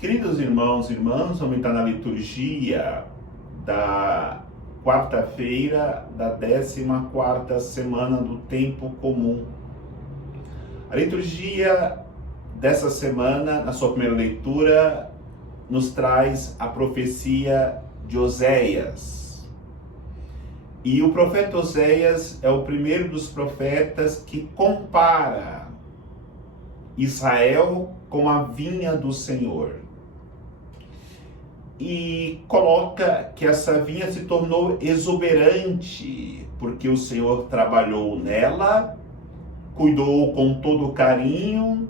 Queridos irmãos e irmãs, vamos entrar na liturgia da quarta-feira da 14ª semana do tempo comum. A liturgia dessa semana, na sua primeira leitura, nos traz a profecia de Oséias. E o profeta Oséias é o primeiro dos profetas que compara Israel com a vinha do Senhor. E coloca que essa vinha se tornou exuberante, porque o Senhor trabalhou nela, cuidou com todo carinho,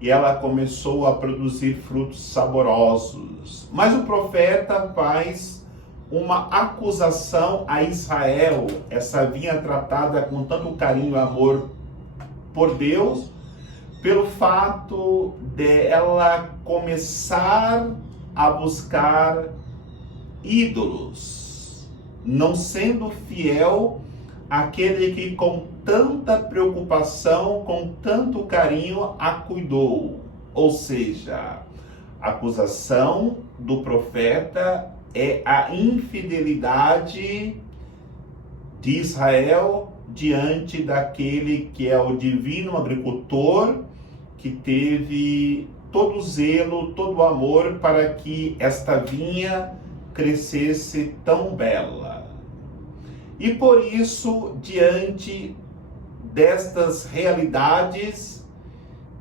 e ela começou a produzir frutos saborosos. Mas o profeta faz uma acusação a Israel, essa vinha tratada com tanto carinho e amor por Deus, pelo fato dela começar a buscar ídolos, não sendo fiel àquele que com tanta preocupação, com tanto carinho a cuidou. Ou seja, a acusação do profeta é a infidelidade de Israel diante daquele que é o divino agricultor, que teve todo o zelo, todo o amor para que esta vinha crescesse tão bela. E por isso, diante destas realidades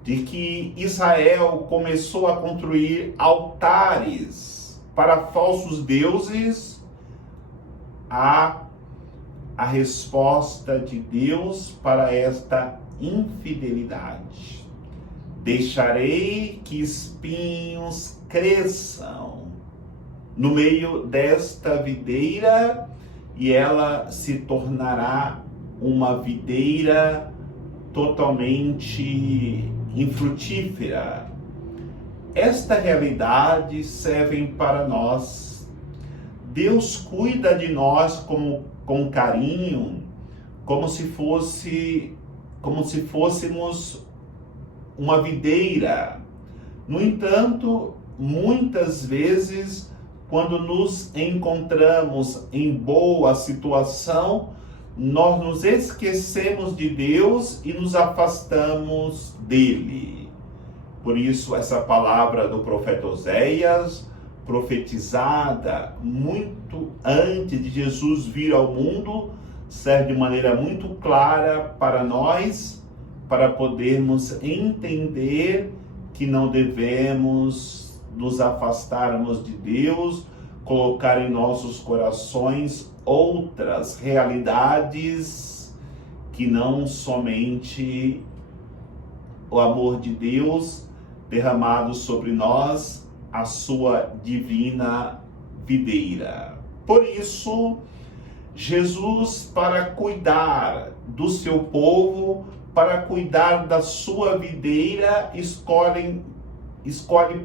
de que Israel começou a construir altares para falsos deuses, a resposta de Deus para esta infidelidade. Deixarei que espinhos cresçam no meio desta videira e ela se tornará uma videira totalmente infrutífera. Esta realidade serve para nós. Deus cuida de nós com carinho, como se fôssemos uma videira. No entanto, muitas vezes, quando nos encontramos em boa situação, nós nos esquecemos de Deus e nos afastamos dele. Por isso, essa palavra do profeta Oséias, profetizada muito antes de Jesus vir ao mundo, serve de maneira muito clara para nós, para podermos entender que não devemos nos afastarmos de Deus, colocar em nossos corações outras realidades que não somente o amor de Deus derramado sobre nós, a sua divina videira. Por isso, Jesus, para cuidar do seu povo, para cuidar da sua videira, escolhe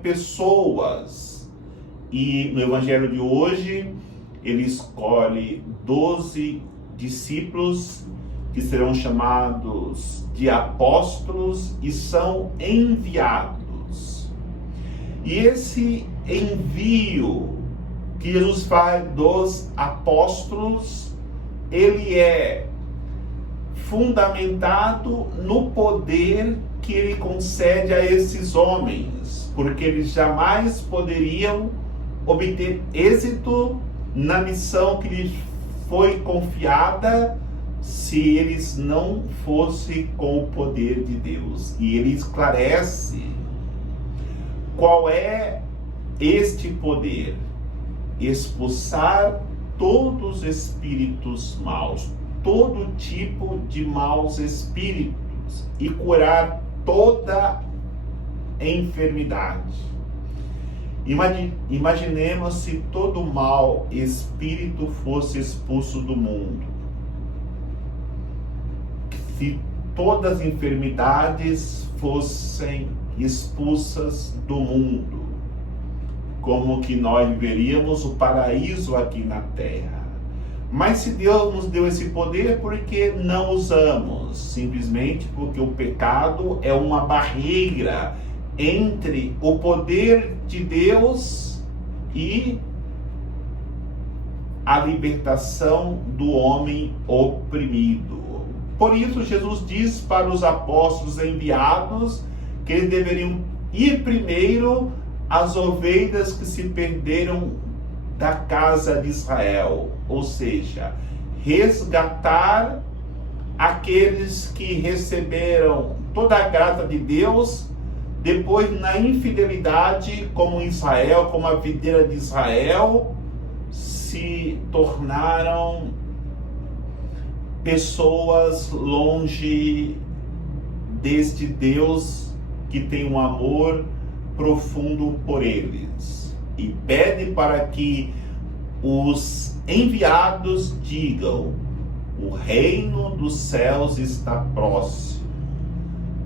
pessoas. E no evangelho de hoje, ele escolhe 12 discípulos que serão chamados de apóstolos e são enviados. E esse envio que Jesus faz dos apóstolos, ele é fundamentado no poder que ele concede a esses homens, porque eles jamais poderiam obter êxito na missão que lhes foi confiada se eles não fossem com o poder de Deus. E ele esclarece qual é este poder: expulsar todos os espíritos maus, todo tipo de maus espíritos, e curar toda enfermidade. Imaginemos se todo mau espírito fosse expulso do mundo, se todas as enfermidades fossem expulsas do mundo, como que nós viveríamos o paraíso aqui na terra. Mas se Deus nos deu esse poder, por que não usamos? Simplesmente porque o pecado é uma barreira entre o poder de Deus e a libertação do homem oprimido. Por isso, Jesus diz para os apóstolos enviados que eles deveriam ir primeiro às ovelhas que se perderam da casa de Israel, ou seja, resgatar aqueles que receberam toda a graça de Deus, depois na infidelidade, como Israel, como a videira de Israel, se tornaram pessoas longe deste Deus que tem um amor profundo por eles. E pede para que os enviados digam: o reino dos céus está próximo.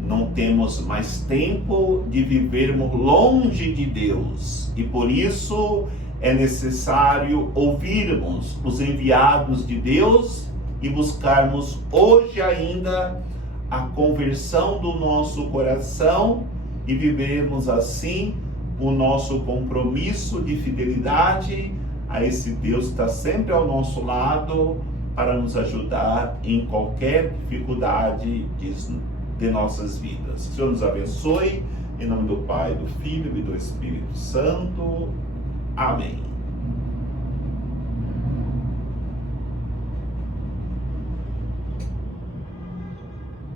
Não temos mais tempo de vivermos longe de Deus. E por isso é necessário ouvirmos os enviados de Deus e buscarmos hoje ainda a conversão do nosso coração e vivermos assim o nosso compromisso de fidelidade a esse Deus que está sempre ao nosso lado para nos ajudar em qualquer dificuldade de nossas vidas. Que o Senhor nos abençoe, em nome do Pai, do Filho e do Espírito Santo. Amém.